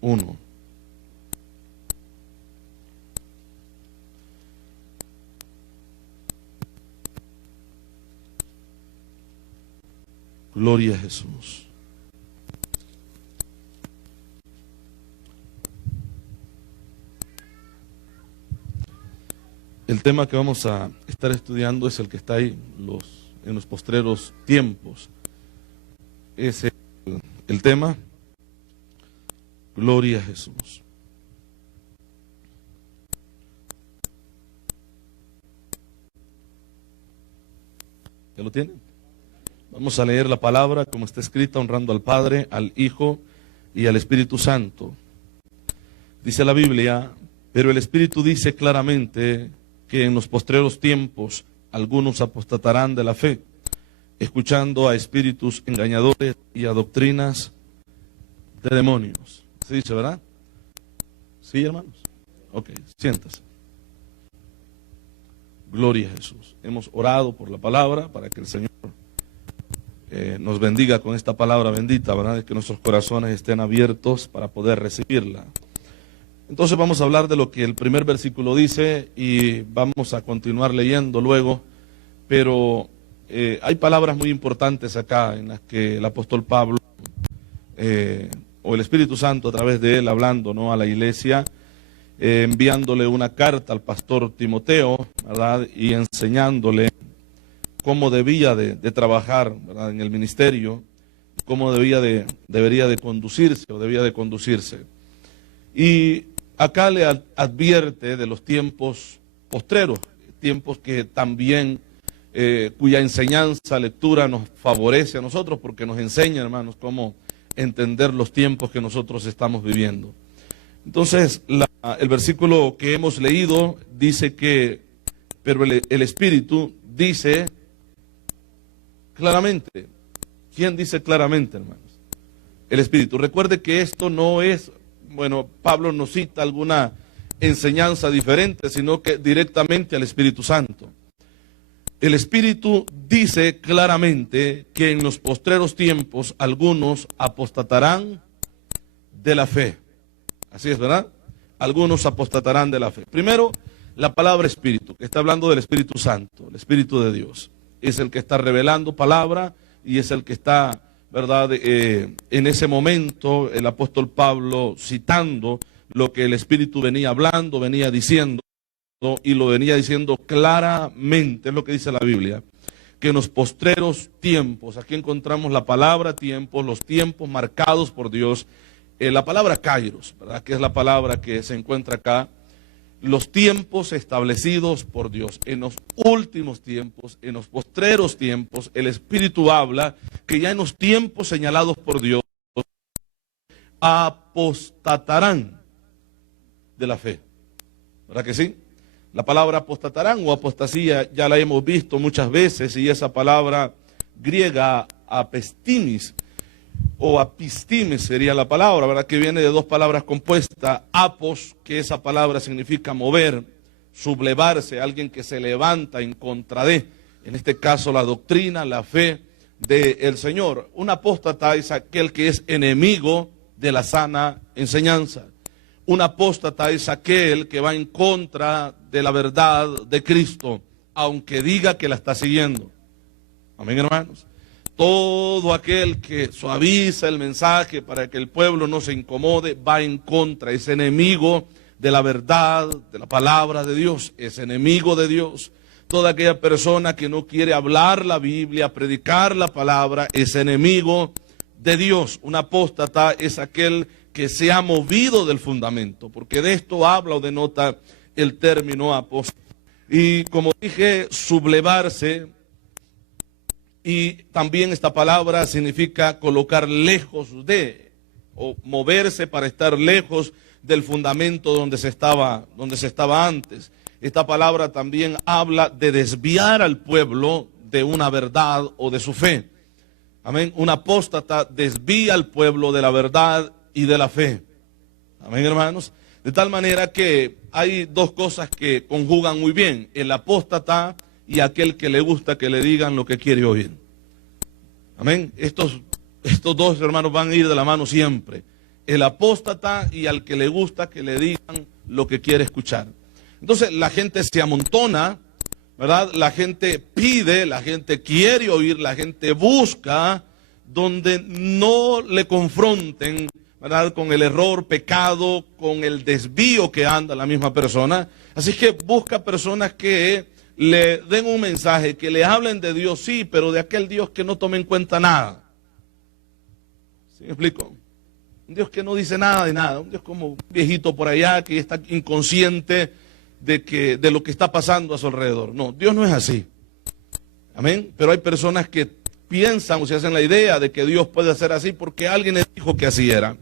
1. Gloria a Jesús. El tema que vamos a estar estudiando es el que está ahí, en los postreros tiempos. Es el tema, Gloria a Jesús. ¿Ya lo tienen? Vamos a leer la palabra como está escrita, honrando al Padre, al Hijo y al Espíritu Santo. Dice la Biblia, pero el Espíritu dice claramente que en los postreros tiempos algunos apostatarán de la fe, escuchando a espíritus engañadores y a doctrinas de demonios. ¿Se dice, verdad? ¿Sí, hermanos? Ok, siéntase. Gloria a Jesús. Hemos orado por la palabra para que el Señor nos bendiga con esta palabra bendita, ¿verdad? Que nuestros corazones estén abiertos para poder recibirla. Entonces vamos a hablar de lo que el primer versículo dice y vamos a continuar leyendo luego, pero hay palabras muy importantes acá en las que el apóstol Pablo o el Espíritu Santo a través de él hablando, ¿no?, a la iglesia, enviándole una carta al pastor Timoteo, ¿verdad?, y enseñándole cómo debía de trabajar, ¿verdad?, en el ministerio, cómo debería de conducirse o debía de conducirse. Y acá le advierte de los tiempos postreros, tiempos que también, cuya enseñanza, lectura nos favorece a nosotros porque nos enseña, hermanos, cómo entender los tiempos que nosotros estamos viviendo. Entonces, el versículo que hemos leído dice que, pero el Espíritu dice claramente. ¿Quién dice claramente, hermanos? El Espíritu. Recuerde que esto no es, bueno, Pablo no cita alguna enseñanza diferente, sino que directamente al Espíritu Santo. El Espíritu dice claramente que en los postreros tiempos algunos apostatarán de la fe. Así es, ¿verdad? Algunos apostatarán de la fe. Primero, la palabra Espíritu, que está hablando del Espíritu Santo, el Espíritu de Dios. Es el que está revelando palabra y es el que está, ¿verdad?, en ese momento el apóstol Pablo citando lo que el Espíritu venía hablando, venía diciendo, y lo venía diciendo claramente, es lo que dice la Biblia, que en los postreros tiempos, aquí encontramos la palabra tiempos, los tiempos marcados por Dios, la palabra kairos, ¿verdad?, que es la palabra que se encuentra acá, los tiempos establecidos por Dios. En los últimos tiempos, en los postreros tiempos, el Espíritu habla que ya en los tiempos señalados por Dios, apostatarán de la fe. ¿Verdad que sí? La palabra apostatarán o apostasía ya la hemos visto muchas veces, y esa palabra griega apestimis o apistimes sería la palabra, ¿verdad?, que viene de dos palabras compuestas. Apos, que esa palabra significa mover, sublevarse, alguien que se levanta en contra de, en este caso la doctrina, la fe del Señor. Un apóstata es aquel que es enemigo de la sana enseñanza. Un apóstata es aquel que va en contra de la verdad de Cristo, aunque diga que la está siguiendo. Amén, hermanos. Todo aquel que suaviza el mensaje para que el pueblo no se incomode, va en contra, es enemigo de la verdad, de la palabra de Dios, es enemigo de Dios. Toda aquella persona que no quiere hablar la Biblia, predicar la palabra, es enemigo de Dios. Un apóstata es aquel que se ha movido del fundamento, porque de esto habla o denota el término apóstata. Y como dije, sublevarse. Y también esta palabra significa colocar lejos de, o moverse para estar lejos del fundamento donde se estaba antes. Esta palabra también habla de desviar al pueblo de una verdad o de su fe. Amén. Un apóstata desvía al pueblo de la verdad y de la fe. Amén, hermanos. De tal manera que hay dos cosas que conjugan muy bien: el apóstata y aquel que le gusta que le digan lo que quiere oír. Amén. Estos dos, hermanos, van a ir de la mano siempre. el apóstata y al que le gusta que le digan lo que quiere escuchar. Entonces la gente se amontona, ¿verdad? La gente pide, la gente quiere oír, la gente busca donde no le confronten, ¿verdad?, con el error, pecado, con el desvío que anda la misma persona. Así que busca personas que le den un mensaje, que le hablen de Dios, sí, pero de aquel Dios que no tome en cuenta nada. ¿Sí me explico? Un Dios que no dice nada de nada, un Dios como un viejito por allá que está inconsciente de lo que está pasando a su alrededor. No, Dios no es así. Amén. Pero hay personas que piensan o se hacen la idea de que Dios puede hacer así porque alguien les dijo que así era.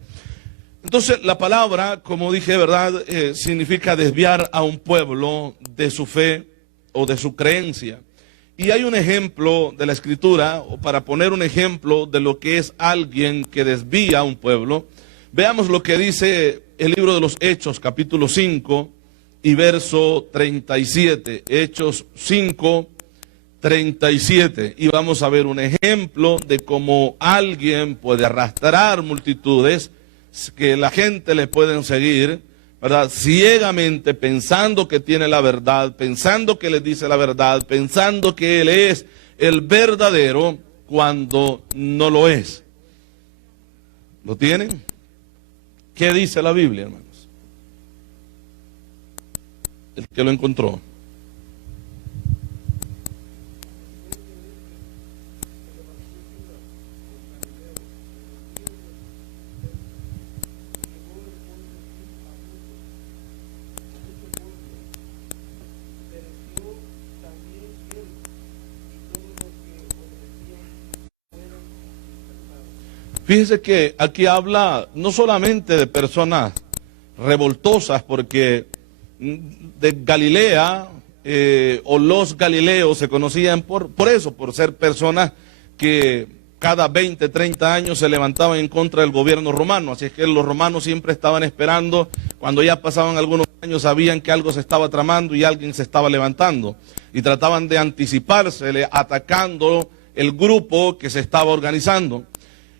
Entonces la palabra, como dije, ¿verdad?, significa desviar a un pueblo de su fe o de su creencia. Y hay un ejemplo de la Escritura, o para poner un ejemplo de lo que es alguien que desvía a un pueblo. Veamos lo que dice el libro de los Hechos, capítulo 5 y verso 37. Hechos 5, 37. Y vamos a ver un ejemplo de cómo alguien puede arrastrar multitudes, que la gente le pueden seguir, ¿verdad?, ciegamente, pensando que tiene la verdad, pensando que les dice la verdad, pensando que Él es el verdadero, cuando no lo es. ¿Lo tienen? ¿Qué dice la Biblia, hermanos? El que lo encontró. Fíjese que aquí habla no solamente de personas revoltosas, porque de Galilea o los galileos se conocían por eso, por ser personas que cada 20, 30 años se levantaban en contra del gobierno romano. Así es que los romanos siempre estaban esperando, cuando ya pasaban algunos años sabían que algo se estaba tramando y alguien se estaba levantando. Y trataban de anticipársele atacando el grupo que se estaba organizando.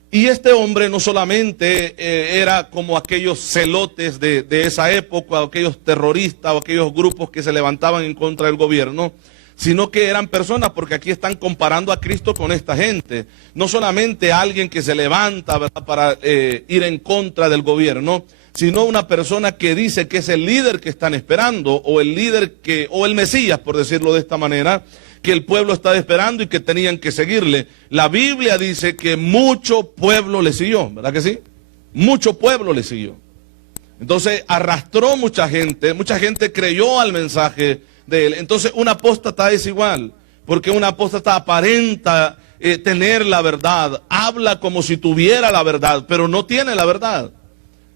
Y este hombre no solamente era como aquellos celotes de esa época, aquellos terroristas o aquellos grupos que se levantaban en contra del gobierno, sino que eran personas, porque aquí están comparando a Cristo con esta gente. No solamente alguien que se levanta, ¿verdad?, para ir en contra del gobierno, sino una persona que dice que es el líder que están esperando, o el líder o el Mesías, por decirlo de esta manera, que el pueblo estaba esperando y que tenían que seguirle. La Biblia dice que mucho pueblo le siguió, ¿verdad que sí? Mucho pueblo le siguió. Entonces arrastró mucha gente creyó al mensaje de él. Entonces un apóstata es igual, porque un apóstata aparenta tener la verdad, habla como si tuviera la verdad, pero no tiene la verdad.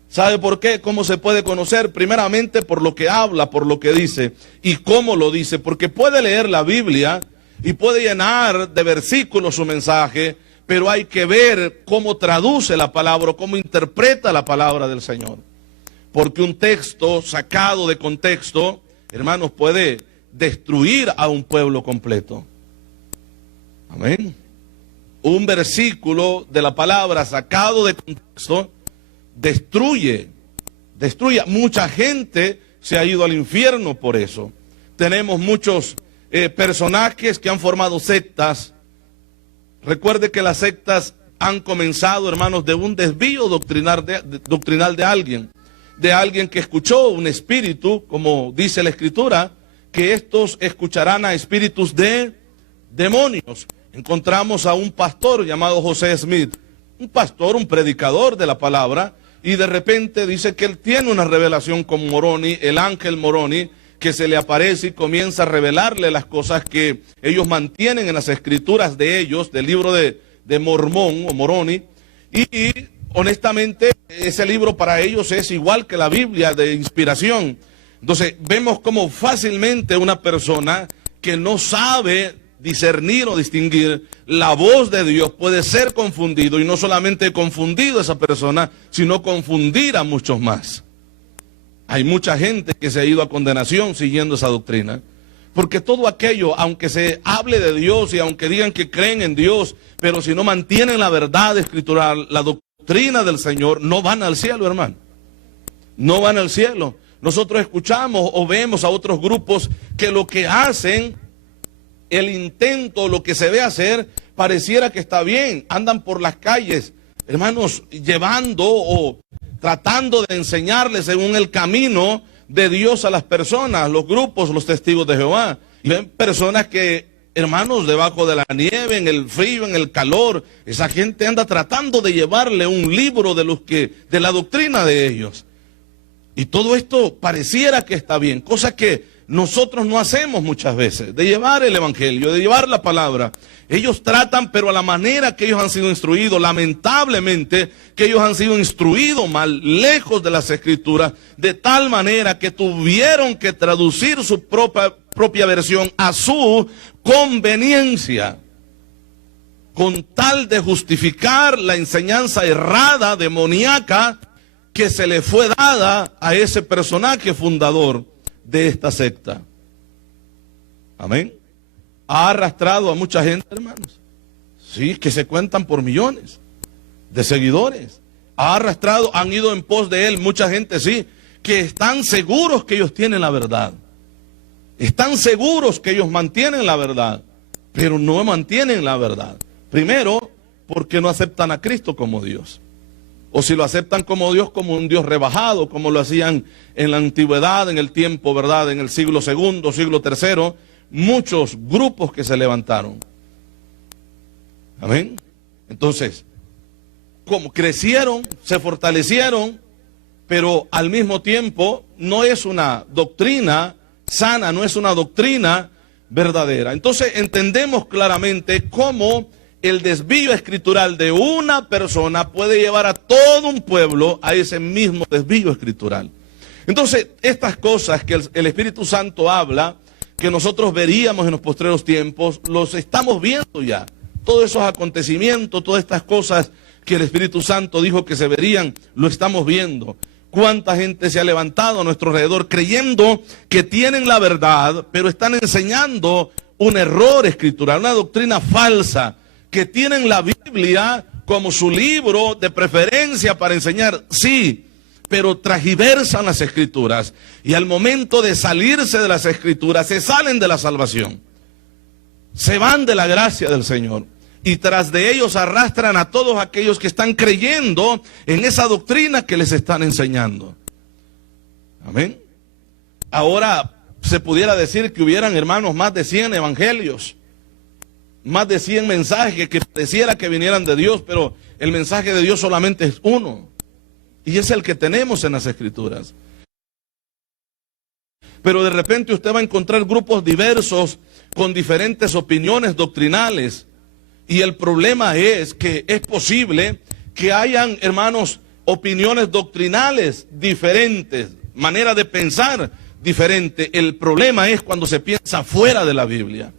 ¿Sabe por qué? ¿Cómo se puede conocer? Primeramente por lo que habla, por lo que dice y cómo lo dice, porque puede leer la Biblia y puede llenar de versículos su mensaje, pero hay que ver cómo traduce la palabra, cómo interpreta la palabra del Señor. Porque un texto sacado de contexto, hermanos, puede destruir a un pueblo completo. Amén. Un versículo de la palabra sacado de contexto destruye. Mucha gente se ha ido al infierno por eso. Tenemos muchos personajes que han formado sectas. Recuerde que las sectas han comenzado, hermanos, de un desvío doctrinal de alguien que escuchó un espíritu, como dice la Escritura, que estos escucharán a espíritus de demonios. Encontramos a un pastor llamado José Smith, un pastor, un predicador de la palabra, y de repente dice que él tiene una revelación con Moroni, el ángel Moroni, que se le aparece y comienza a revelarle las cosas que ellos mantienen en las escrituras de ellos, del libro de Mormón o Moroni, y honestamente ese libro para ellos es igual que la Biblia de inspiración. Entonces vemos cómo fácilmente una persona que no sabe discernir o distinguir la voz de Dios puede ser confundido, y no solamente confundido a esa persona, sino confundir a muchos más. Hay mucha gente que se ha ido a condenación siguiendo esa doctrina, porque todo aquello, aunque se hable de Dios y aunque digan que creen en Dios, pero si no mantienen la verdad escritural, la doctrina doctrina del Señor, no van al cielo, hermano. No van al cielo. Nosotros escuchamos o vemos a otros grupos que lo que hacen, el intento, lo que se ve hacer, pareciera que está bien. Andan por las calles, hermanos, llevando o tratando de enseñarles según el camino de Dios a las personas, los grupos, los testigos de Jehová. Y ven personas que, hermanos, debajo de la nieve, en el frío, en el calor, esa gente anda tratando de llevarle un libro de la doctrina de ellos. Y todo esto pareciera que está bien, cosa que nosotros no hacemos muchas veces, de llevar el evangelio, de llevar la palabra. Ellos tratan, pero a la manera que ellos han sido instruidos, lamentablemente que ellos han sido instruidos mal, lejos de las escrituras, de tal manera que tuvieron que traducir su propia versión a su conveniencia, con tal de justificar la enseñanza errada, demoníaca, que se le fue dada a ese personaje fundador de esta secta. Amén. Ha arrastrado a mucha gente, hermanos. Sí, que se cuentan por millones de seguidores. Ha arrastrado, han ido en pos de él mucha gente, sí, que están seguros que ellos tienen la verdad. Están seguros que ellos mantienen la verdad, pero no mantienen la verdad. Primero, porque no aceptan a Cristo como Dios. O si lo aceptan como Dios, como un Dios rebajado, como lo hacían en la antigüedad, en el tiempo, ¿verdad? En el siglo segundo, siglo tercero, muchos grupos que se levantaron. Amén. Entonces, como crecieron, se fortalecieron, pero al mismo tiempo no es una doctrina sana, no es una doctrina verdadera. Entonces entendemos claramente cómo el desvío escritural de una persona puede llevar a todo un pueblo a ese mismo desvío escritural. Entonces, estas cosas que el Espíritu Santo habla, que nosotros veríamos en los postreros tiempos, los estamos viendo ya. Todos esos acontecimientos, todas estas cosas que el Espíritu Santo dijo que se verían, lo estamos viendo. Cuánta gente se ha levantado a nuestro alrededor creyendo que tienen la verdad, pero están enseñando un error escritural, una doctrina falsa, que tienen la Biblia como su libro de preferencia para enseñar, sí, pero transgiversan las escrituras, y al momento de salirse de las escrituras, se salen de la salvación, se van de la gracia del Señor, y tras de ellos arrastran a todos aquellos que están creyendo en esa doctrina que les están enseñando. Amén. Ahora se pudiera decir que hubieran, hermanos, más de 100 evangelios, más de 100 mensajes que pareciera que vinieran de Dios, pero el mensaje de Dios solamente es uno, y es el que tenemos en las escrituras. Pero de repente usted va a encontrar grupos diversos con diferentes opiniones doctrinales, y el problema es que es posible que hayan, hermanos, opiniones doctrinales diferentes, manera de pensar diferente. El problema es cuando se piensa fuera de la Biblia.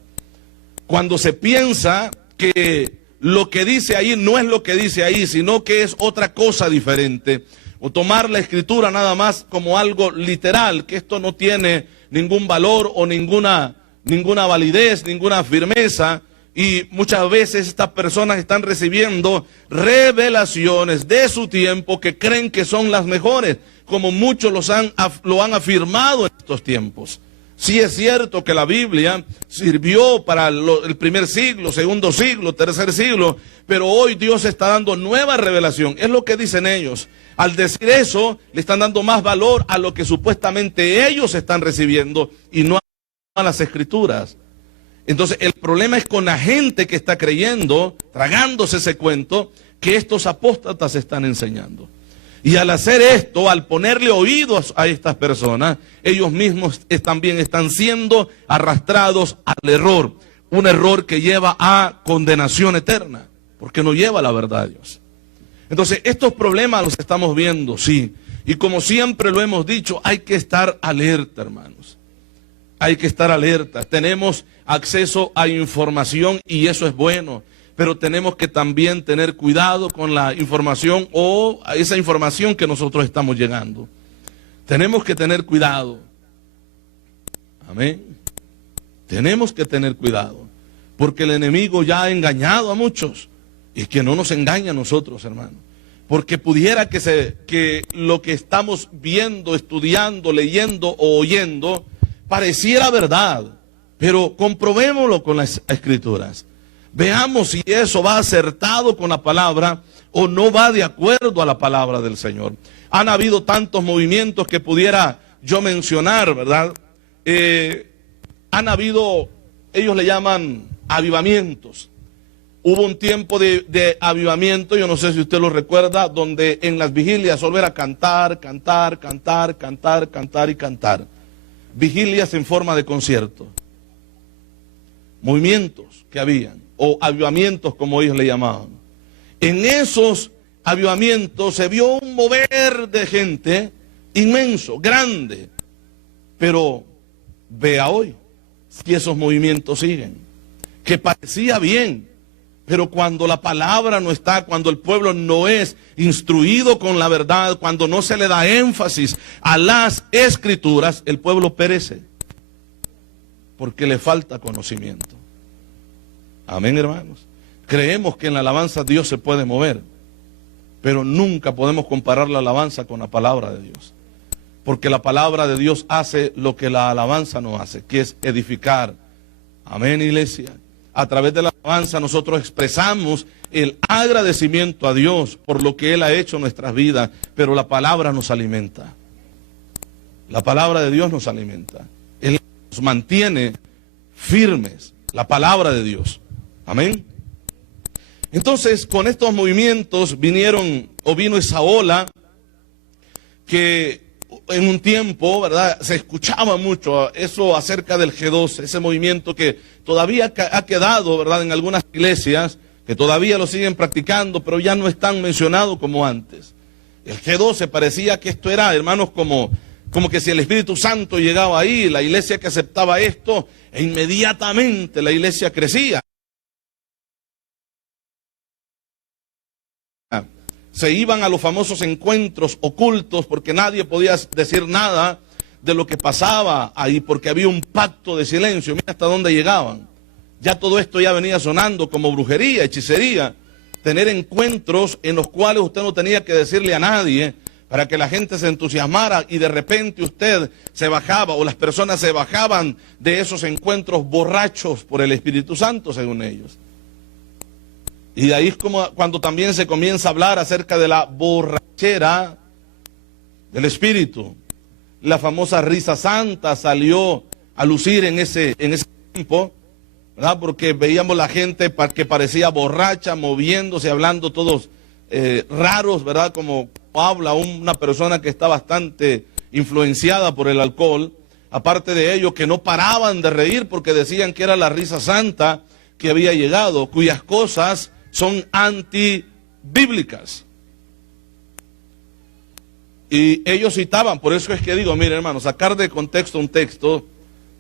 Cuando se piensa que lo que dice ahí no es lo que dice ahí, sino que es otra cosa diferente. O tomar la escritura nada más como algo literal, que esto no tiene ningún valor o ninguna validez, ninguna firmeza. Y muchas veces estas personas están recibiendo revelaciones de su tiempo que creen que son las mejores, como muchos lo han afirmado en estos tiempos. Sí es cierto que la Biblia sirvió para el primer siglo, segundo siglo, tercer siglo, pero hoy Dios está dando nueva revelación. Es lo que dicen ellos. Al decir eso, le están dando más valor a lo que supuestamente ellos están recibiendo y no a las escrituras. Entonces el problema es con la gente que está creyendo, tragándose ese cuento, que estos apóstatas están enseñando. Y al hacer esto, al ponerle oídos a estas personas, ellos mismos también están siendo arrastrados al error. Un error que lleva a condenación eterna, porque no lleva la verdad de Dios. Entonces, estos problemas los estamos viendo, sí. Y como siempre lo hemos dicho, hay que estar alerta, hermanos. Hay que estar alerta. Tenemos acceso a información y eso es bueno. Pero tenemos que también tener cuidado con la información o esa información que nosotros estamos llegando. Tenemos que tener cuidado. Amén. Tenemos que tener cuidado. Porque el enemigo ya ha engañado a muchos. Y que no nos engañe a nosotros, hermanos. porque pudiera que lo que estamos viendo, estudiando, leyendo o oyendo pareciera verdad, pero comprobémoslo con las Escrituras. Veamos si eso va acertado con la palabra o no va de acuerdo a la palabra del Señor. Han habido tantos movimientos que pudiera yo mencionar, ¿verdad? Han habido, ellos le llaman avivamientos. Hubo un tiempo de avivamiento, yo no sé si usted lo recuerda, donde en las vigilias solo era cantar, cantar, cantar, cantar, cantar y cantar. Vigilias en forma de concierto. Movimientos que habían, o avivamientos como ellos le llamaban. En esos avivamientos se vio un mover de gente inmenso, grande. Pero vea hoy si esos movimientos siguen. Que parecía bien, pero cuando la palabra no está, cuando el pueblo no es instruido con la verdad, cuando no se le da énfasis a las Escrituras, el pueblo perece. Porque le falta conocimiento. Amén, hermanos. Creemos que en la alabanza Dios se puede mover, pero nunca podemos comparar la alabanza con la palabra de Dios. Porque la palabra de Dios hace lo que la alabanza no hace, que es edificar. Amén, iglesia. A través de la alabanza nosotros expresamos el agradecimiento a Dios por lo que Él ha hecho en nuestras vidas, pero la palabra nos alimenta. La palabra de Dios nos alimenta. Él nos mantiene firmes, la palabra de Dios. Amén. Entonces, con estos movimientos vino esa ola que en un tiempo, ¿verdad?, se escuchaba mucho eso acerca del G12, ese movimiento que todavía ha quedado, ¿verdad?, en algunas iglesias, que todavía lo siguen practicando, pero ya no es tan mencionado como antes. El G12 parecía que esto era, hermanos, como que si el Espíritu Santo llegaba ahí, la iglesia que aceptaba esto, e inmediatamente la iglesia crecía. Se iban a los famosos encuentros ocultos porque nadie podía decir nada de lo que pasaba ahí, porque había un pacto de silencio. Mira hasta dónde llegaban. Ya todo esto ya venía sonando como brujería, hechicería. Tener encuentros en los cuales usted no tenía que decirle a nadie para que la gente se entusiasmara, y de repente usted se bajaba, o las personas se bajaban de esos encuentros borrachos por el Espíritu Santo, según ellos. Y de ahí es como cuando también se comienza a hablar acerca de la borrachera del Espíritu. La famosa risa santa salió a lucir en ese tiempo, ¿verdad? Porque veíamos la gente que parecía borracha, moviéndose, hablando todos raros, ¿verdad? Como habla una persona que está bastante influenciada por el alcohol. Aparte de ello, que no paraban de reír porque decían que era la risa santa que había llegado, cuyas cosas son antibíblicas. Y ellos citaban, por eso es que digo, mire, hermanos, sacar de contexto un texto,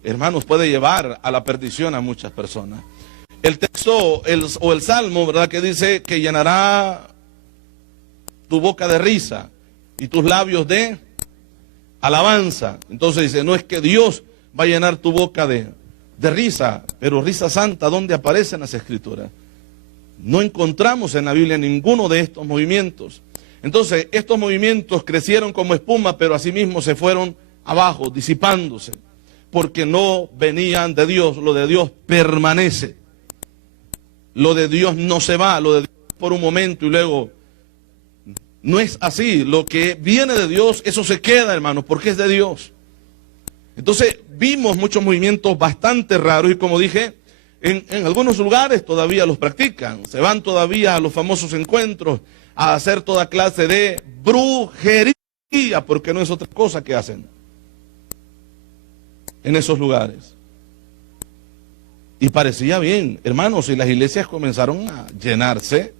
hermanos, puede llevar a la perdición a muchas personas. El texto o el salmo, ¿verdad?, que dice que llenará tu boca de risa y tus labios de alabanza. Entonces dice, no es que Dios va a llenar tu boca de risa, pero risa santa, ¿dónde aparecen las Escrituras? No encontramos en la Biblia ninguno de estos movimientos. Entonces, estos movimientos crecieron como espuma, pero asimismo se fueron abajo, disipándose, porque no venían de Dios. Lo de Dios permanece. Lo de Dios no se va, lo de Dios por un momento y luego no es así. Lo que viene de Dios, eso se queda, hermanos, porque es de Dios. Entonces, vimos muchos movimientos bastante raros y, como dije, en algunos lugares todavía los practican. Se van todavía a los famosos encuentros a hacer toda clase de brujería, porque no es otra cosa que hacen en esos lugares. Y parecía bien, hermanos, y las iglesias comenzaron a llenarse,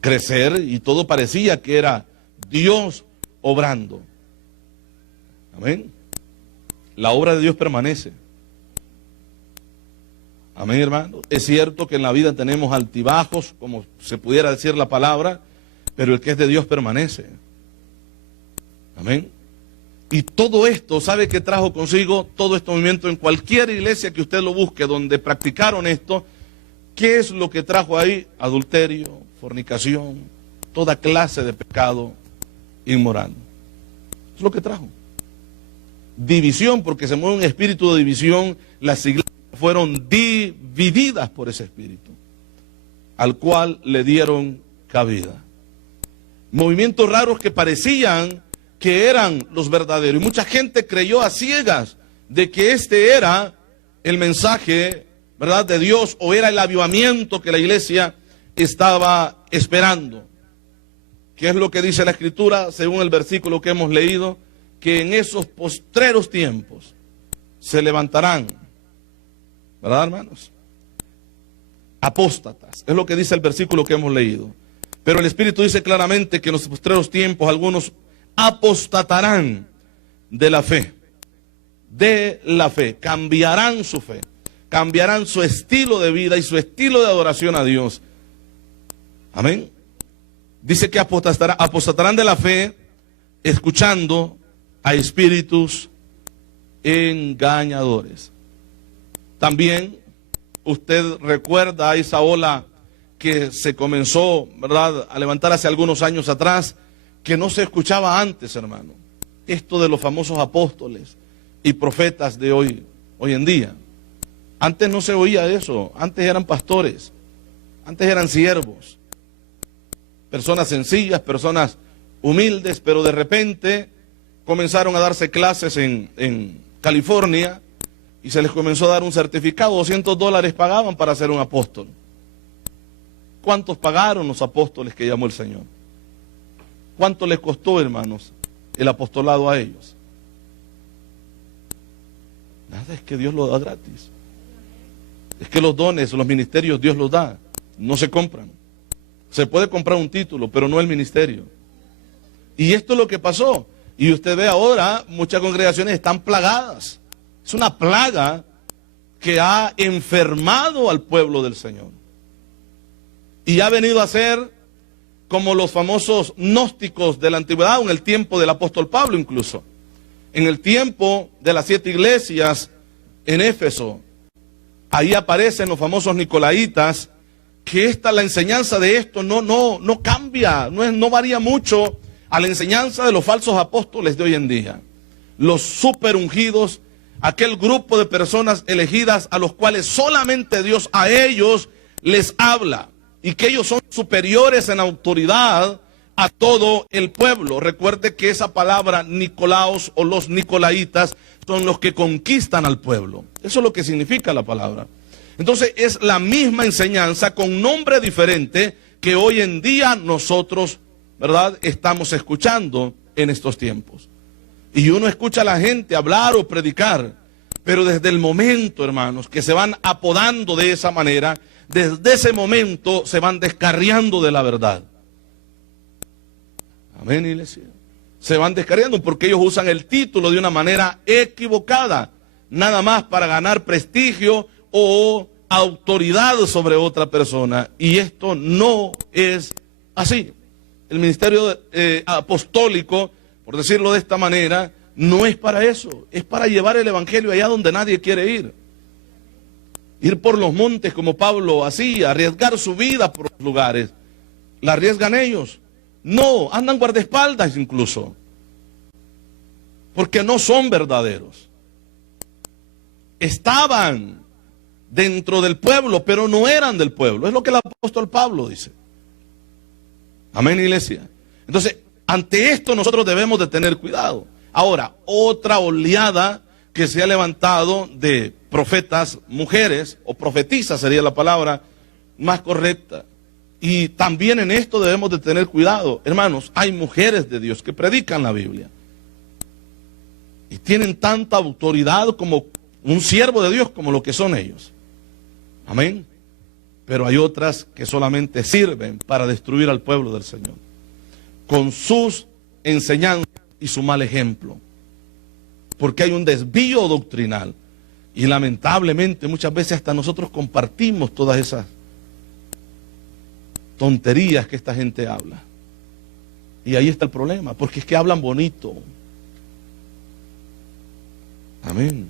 crecer, y todo parecía que era Dios obrando. Amén. La obra de Dios permanece. Amén, hermano. Es cierto que en la vida tenemos altibajos, como se pudiera decir la palabra, pero el que es de Dios permanece. Amén. Y todo esto, ¿sabe qué trajo consigo? Todo este movimiento en cualquier iglesia que usted lo busque, donde practicaron esto, ¿qué es lo que trajo ahí? Adulterio, fornicación, toda clase de pecado inmoral. Es lo que trajo. División, porque se mueve un espíritu de división. Las iglesias fueron divididas por ese espíritu, al cual le dieron cabida. Movimientos raros que parecían que eran los verdaderos. Y mucha gente creyó a ciegas de que este era el mensaje, ¿verdad?, de Dios, o era el avivamiento que la iglesia estaba esperando. ¿Qué es lo que dice la Escritura, según el versículo que hemos leído? Que en esos postreros tiempos se levantarán, ¿verdad, hermanos?, apóstatas. Es lo que dice el versículo que hemos leído. Pero el Espíritu dice claramente que en los postreros tiempos algunos apostatarán de la fe. De la fe. Cambiarán su fe. Cambiarán su estilo de vida y su estilo de adoración a Dios. Amén. Dice que apostatarán de la fe, escuchando a espíritus engañadores. También usted recuerda a esa ola que se comenzó, ¿verdad?, a levantar hace algunos años atrás, que no se escuchaba antes, hermano. Esto de los famosos apóstoles y profetas de hoy en día. Antes no se oía eso. Antes eran pastores, antes eran siervos, personas sencillas, personas humildes, pero de repente comenzaron a darse clases en California y se les comenzó a dar un certificado. $200 pagaban para ser un apóstol. ¿Cuántos pagaron los apóstoles que llamó el Señor? ¿Cuánto les costó, hermanos, el apostolado a ellos? Nada, es que Dios lo da gratis. Es que los dones, los ministerios, Dios los da, no se compran. Se puede comprar un título, pero no el ministerio. Y esto es lo que pasó. Y usted ve ahora, muchas congregaciones están plagadas. Es una plaga que ha enfermado al pueblo del Señor. Y ha venido a ser como los famosos gnósticos de la antigüedad, en el tiempo del apóstol Pablo incluso. En el tiempo de las 7 iglesias en Éfeso, ahí aparecen los famosos nicolaitas, que la enseñanza de esto no cambia, no varía mucho a la enseñanza de los falsos apóstoles de hoy en día. Los super ungidos, aquel grupo de personas elegidas a los cuales solamente Dios a ellos les habla, y que ellos son superiores en autoridad a todo el pueblo. Recuerde que esa palabra Nicolaos o los nicolaitas son los que conquistan al pueblo. Eso es lo que significa la palabra. Entonces es la misma enseñanza con nombre diferente que hoy en día nosotros, ¿verdad?, estamos escuchando en estos tiempos. Y uno escucha a la gente hablar o predicar, pero desde el momento, hermanos, que se van apodando de esa manera, desde ese momento se van descarriando de la verdad. Amén, iglesia. Se van descarriando porque ellos usan el título de una manera equivocada, nada más para ganar prestigio o autoridad sobre otra persona. Y esto no es así. El ministerio apostólico, por decirlo de esta manera, no es para eso. Es para llevar el evangelio allá donde nadie quiere ir. Ir por los montes como Pablo hacía, arriesgar su vida por los lugares. ¿La arriesgan ellos? No, andan guardaespaldas incluso. Porque no son verdaderos. Estaban dentro del pueblo, pero no eran del pueblo. Es lo que el apóstol Pablo dice. Amén, iglesia. Entonces, ante esto nosotros debemos de tener cuidado. Ahora, otra oleada que se ha levantado de profetas mujeres, o profetisas sería la palabra más correcta. Y también en esto debemos de tener cuidado. Hermanos, hay mujeres de Dios que predican la Biblia. Y tienen tanta autoridad como un siervo de Dios, como lo que son ellos. Amén. Pero hay otras que solamente sirven para destruir al pueblo del Señor, con sus enseñanzas y su mal ejemplo. Porque hay un desvío doctrinal. Y lamentablemente muchas veces hasta nosotros compartimos todas esas tonterías que esta gente habla. Y ahí está el problema, porque es que hablan bonito. Amén.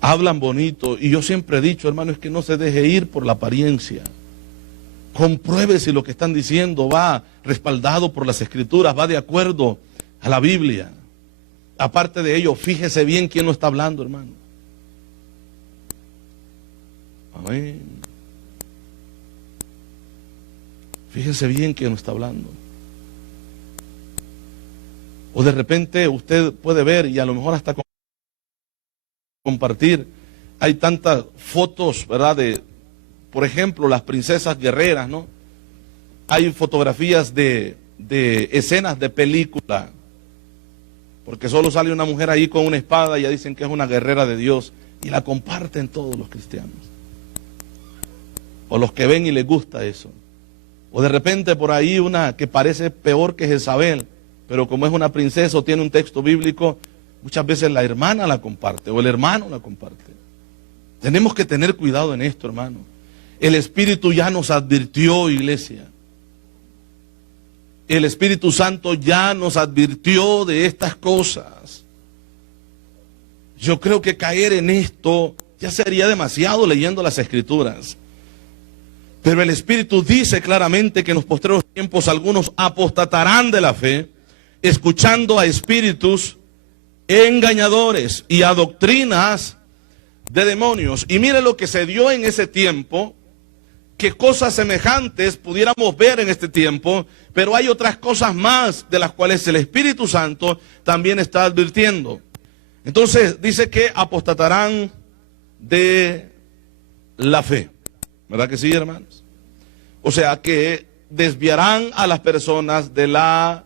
Hablan bonito. Y yo siempre he dicho, hermano, es que no se deje ir por la apariencia. Compruebe si lo que están diciendo va respaldado por las Escrituras, va de acuerdo a la Biblia. Aparte de ello, fíjese bien quién lo está hablando, hermano. Amén. Fíjese bien quién lo está hablando. O de repente usted puede ver y a lo mejor hasta compartir. Hay tantas fotos, ¿verdad? Por ejemplo, las princesas guerreras, ¿no? Hay fotografías de escenas de película. Porque solo sale una mujer ahí con una espada y ya dicen que es una guerrera de Dios. Y la comparten todos los cristianos. O los que ven y les gusta eso. O de repente por ahí una que parece peor que Jezabel, pero como es una princesa o tiene un texto bíblico, muchas veces la hermana la comparte o el hermano la comparte. Tenemos que tener cuidado en esto, hermano. El Espíritu ya nos advirtió, iglesia. El Espíritu Santo ya nos advirtió de estas cosas. Yo creo que caer en esto ya sería demasiado leyendo las Escrituras. Pero el Espíritu dice claramente que en los postreros tiempos algunos apostatarán de la fe, escuchando a espíritus engañadores y a doctrinas de demonios. Y mire lo que se dio en ese tiempo, que cosas semejantes pudiéramos ver en este tiempo, pero hay otras cosas más de las cuales el Espíritu Santo también está advirtiendo. Entonces dice que apostatarán de la fe. ¿Verdad que sí, hermanos? O sea que desviarán a las personas de la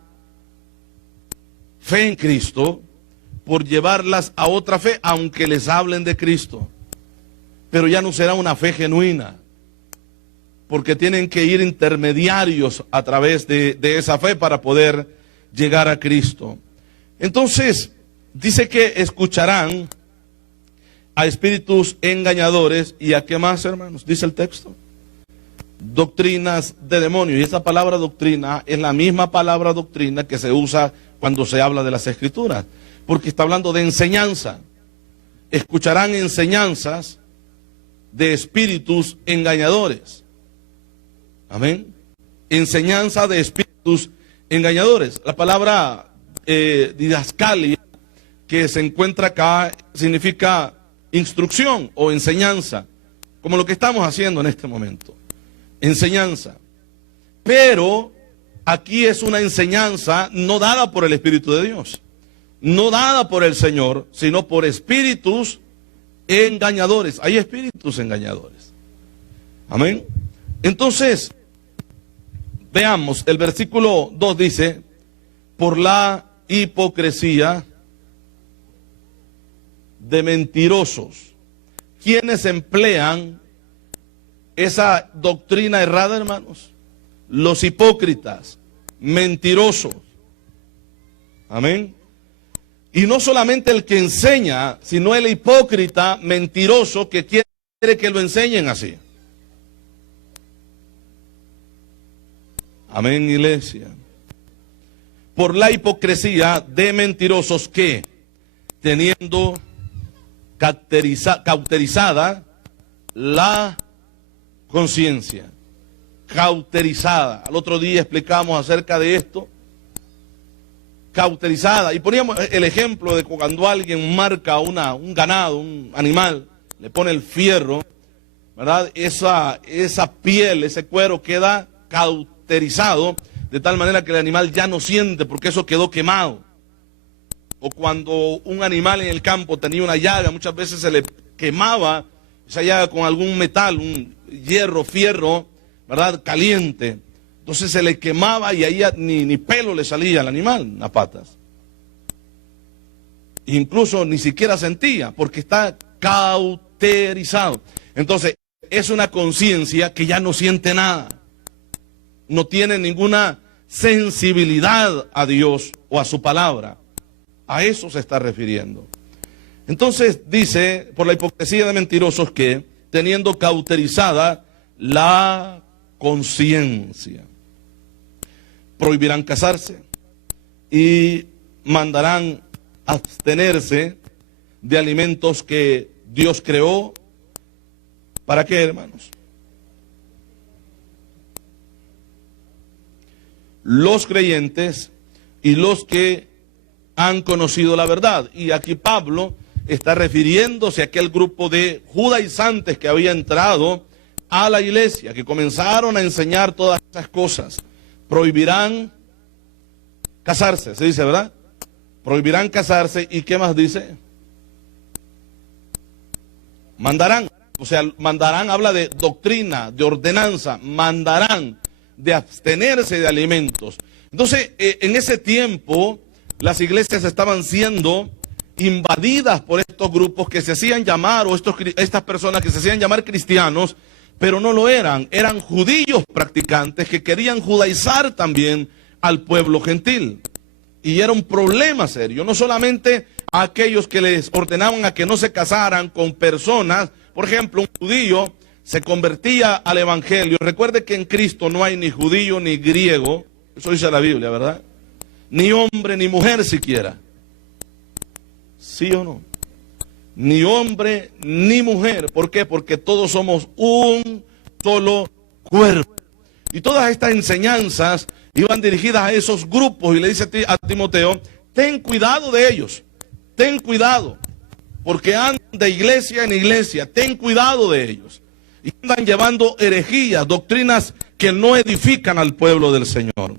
fe en Cristo por llevarlas a otra fe, aunque les hablen de Cristo. Pero ya no será una fe genuina, porque tienen que ir intermediarios a través de esa fe para poder llegar a Cristo. Entonces, dice que escucharán a espíritus engañadores. ¿Y a qué más, hermanos? Dice el texto. Doctrinas de demonios. Y esa palabra doctrina es la misma palabra doctrina que se usa cuando se habla de las Escrituras, porque está hablando de enseñanza. Escucharán enseñanzas de espíritus engañadores. Amén. Enseñanza de espíritus engañadores. La palabra didascalia que se encuentra acá significa instrucción o enseñanza, como lo que estamos haciendo en este momento. Enseñanza. Pero aquí es una enseñanza no dada por el Espíritu de Dios, no dada por el Señor, sino por espíritus engañadores. Hay espíritus engañadores. Amén. Entonces, veamos, el versículo 2 dice, por la hipocresía de mentirosos, quienes emplean esa doctrina errada, hermanos. Los hipócritas, mentirosos. Amén. Y no solamente el que enseña, sino el hipócrita mentiroso que quiere que lo enseñen así. Amén, iglesia. Por la hipocresía de mentirosos que, teniendo cauterizada la conciencia, cauterizada. Al otro día explicamos acerca de esto. Cauterizada. Y poníamos el ejemplo de cuando alguien marca un ganado, un animal, le pone el fierro, ¿verdad? Esa piel, ese cuero queda cauterizado de tal manera que el animal ya no siente porque eso quedó quemado. O cuando un animal en el campo tenía una llaga, muchas veces se le quemaba esa llaga con algún metal, un hierro, fierro, ¿verdad? Caliente. Entonces se le quemaba y ahí ni pelo le salía al animal en las patas. Incluso ni siquiera sentía porque está cauterizado. Entonces es una conciencia que ya no siente nada. No tiene ninguna sensibilidad a Dios o a su palabra. A eso se está refiriendo. Entonces dice, por la hipocresía de mentirosos que, teniendo cauterizada la conciencia, prohibirán casarse y mandarán abstenerse de alimentos que Dios creó. ¿Para qué, hermanos? los creyentes y los que han conocido la verdad. Y aquí Pablo está refiriéndose a aquel grupo de judaizantes que había entrado a la iglesia, que comenzaron a enseñar todas esas cosas. Prohibirán casarse, se dice, ¿verdad? Prohibirán casarse. ¿Y qué más dice? Mandarán. O sea, mandarán habla de doctrina, de ordenanza. Mandarán de abstenerse de alimentos. Entonces, en ese tiempo, las iglesias estaban siendo invadidas por estos grupos que se hacían llamar, o estas personas que se hacían llamar cristianos, pero no lo eran. Eran judíos practicantes que querían judaizar también al pueblo gentil. Y era un problema serio. No solamente a aquellos que les ordenaban a que no se casaran con personas. Por ejemplo, un judío se convertía al evangelio. Recuerde que en Cristo no hay ni judío ni griego. Eso dice la Biblia, ¿verdad? Ni hombre ni mujer siquiera. ¿Sí o no? Ni hombre ni mujer. ¿Por qué? Porque todos somos un solo cuerpo. Y todas estas enseñanzas iban dirigidas a esos grupos. Y le dice a Timoteo, ten cuidado de ellos. Ten cuidado. Porque andan de iglesia en iglesia. Ten cuidado de ellos. Y andan llevando herejías, doctrinas que no edifican al pueblo del Señor.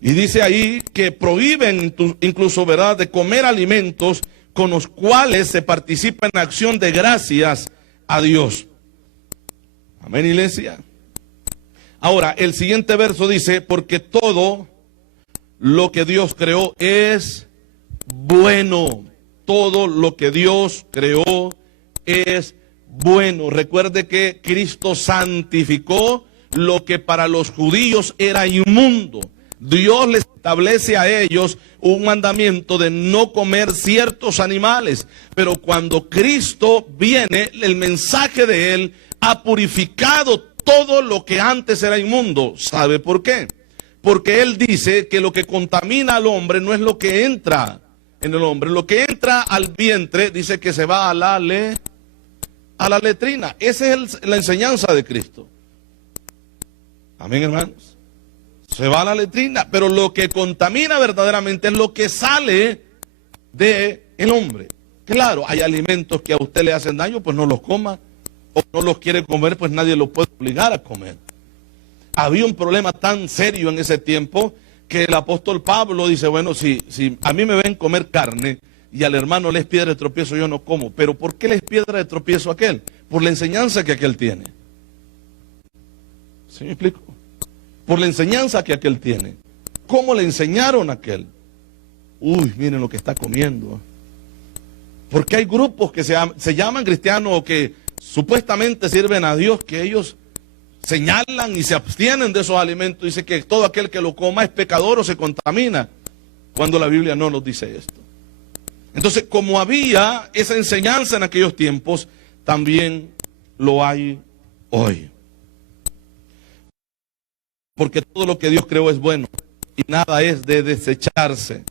Y dice ahí que prohíben incluso, ¿verdad?, de comer alimentos con los cuales se participa en acción de gracias a Dios. Amén, iglesia. Ahora, el siguiente verso dice, porque todo lo que Dios creó es bueno. Todo lo que Dios creó es bueno. Recuerde que Cristo santificó lo que para los judíos era inmundo. Dios les establece a ellos un mandamiento de no comer ciertos animales. Pero cuando Cristo viene, el mensaje de Él ha purificado todo lo que antes era inmundo. ¿Sabe por qué? Porque Él dice que lo que contamina al hombre no es lo que entra en el hombre. Lo que entra al vientre, dice que se va a la letrina. Esa es la enseñanza de Cristo. Amén, hermanos. Se va a la letrina, pero lo que contamina verdaderamente es lo que sale del hombre. Claro, hay alimentos que a usted le hacen daño, pues no los coma. O no los quiere comer, pues nadie lo puede obligar a comer. Había un problema tan serio en ese tiempo que el apóstol Pablo dice, bueno, si a mí me ven comer carne y al hermano le es piedra de tropiezo, yo no como. Pero ¿por qué le es piedra de tropiezo a aquel? Por la enseñanza que aquel tiene. ¿Sí me explico? Por la enseñanza que aquel tiene. ¿Cómo le enseñaron a aquel? Uy, miren lo que está comiendo. Porque hay grupos que se llaman cristianos o que supuestamente sirven a Dios, que ellos señalan y se abstienen de esos alimentos. Dice que todo aquel que lo coma es pecador o se contamina, cuando la Biblia no nos dice esto. Entonces, como había esa enseñanza en aquellos tiempos, también lo hay hoy. Porque todo lo que Dios creó es bueno y nada es de desecharse.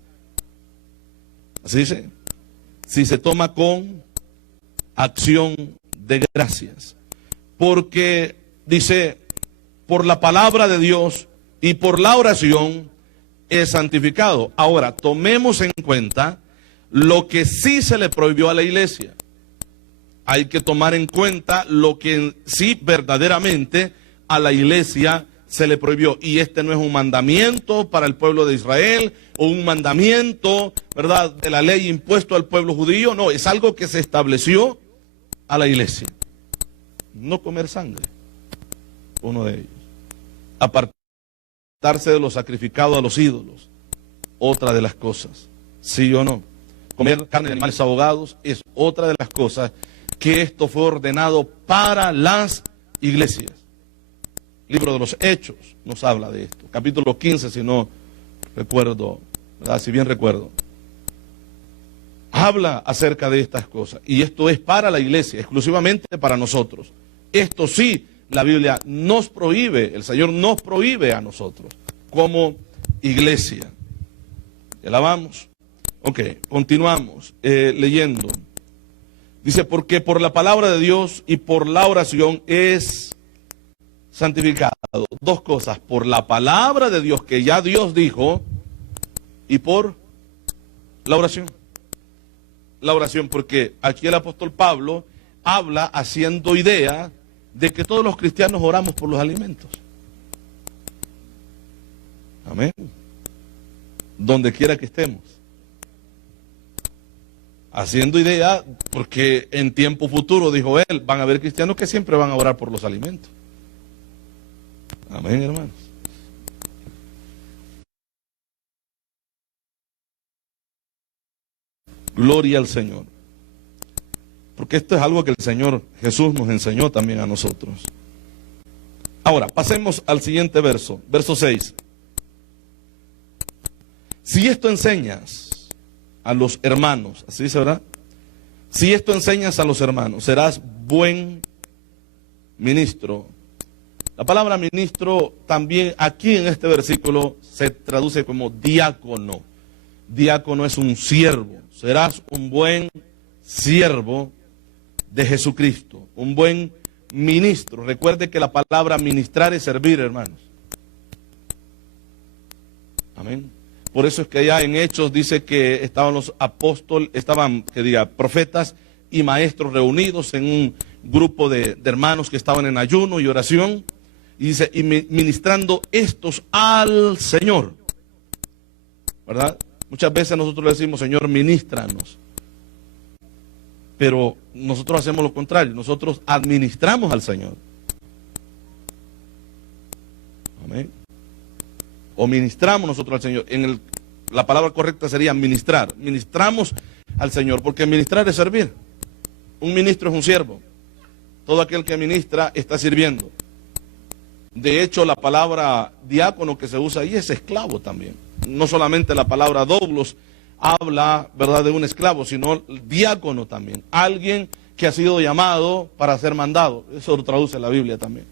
Así dice. Si se toma con acción de gracias. Porque dice, por la palabra de Dios y por la oración es santificado. Ahora, tomemos en cuenta lo que sí se le prohibió a la iglesia. Hay que tomar en cuenta lo que sí verdaderamente a la iglesia se le prohibió. Y este no es un mandamiento para el pueblo de Israel o un mandamiento, ¿verdad?, de la ley impuesto al pueblo judío. No, es algo que se estableció a la iglesia. No comer sangre, uno de ellos. Apartarse de lo sacrificado a los ídolos, otra de las cosas. ¿Sí o no? Comer carne de animales ahogados es otra de las cosas que esto fue ordenado para las iglesias. Libro de los Hechos nos habla de esto. Capítulo 15, si no recuerdo, ¿verdad?, si bien recuerdo. Habla acerca de estas cosas. Y esto es para la iglesia, exclusivamente para nosotros. Esto sí, la Biblia nos prohíbe, el Señor nos prohíbe a nosotros, como iglesia. ¿Ya la vamos? Ok, continuamos leyendo. Dice, porque por la palabra de Dios y por la oración es santificado. dos cosas, por la palabra de Dios que ya Dios dijo y por la oración. La oración, porque aquí el apóstol Pablo habla haciendo idea de que todos los cristianos oramos por los alimentos. Amén. Donde quiera que estemos. Haciendo idea, porque en tiempo futuro, dijo él, van a haber cristianos que siempre van a orar por los alimentos. Amén, hermanos. Gloria al Señor. Porque esto es algo que el Señor Jesús nos enseñó también a nosotros. Ahora, pasemos al siguiente verso, verso 6. Si esto enseñas a los hermanos, así dice, ¿verdad? Si esto enseñas a los hermanos, serás buen ministro. La palabra ministro también aquí en este versículo se traduce como diácono. Diácono es un siervo. Serás un buen siervo de Jesucristo, un buen ministro. Recuerde que la palabra ministrar es servir, hermanos. Amén. Por eso es que allá en Hechos dice que estaban los apóstoles, profetas y maestros reunidos en un grupo de hermanos que estaban en ayuno y oración. Y dice, y ministrando estos al Señor. ¿Verdad? Muchas veces nosotros le decimos, Señor, ministranos. Pero nosotros hacemos lo contrario, nosotros administramos al Señor. Amén. O ministramos nosotros al Señor. La palabra correcta sería ministrar. Ministramos al Señor, porque ministrar es servir. Un ministro es un siervo. Todo aquel que ministra está sirviendo. De hecho, la palabra diácono que se usa ahí es esclavo también. No solamente la palabra doulos habla, ¿verdad?, de un esclavo, sino diácono también. Alguien que ha sido llamado para ser mandado. Eso lo traduce la Biblia también.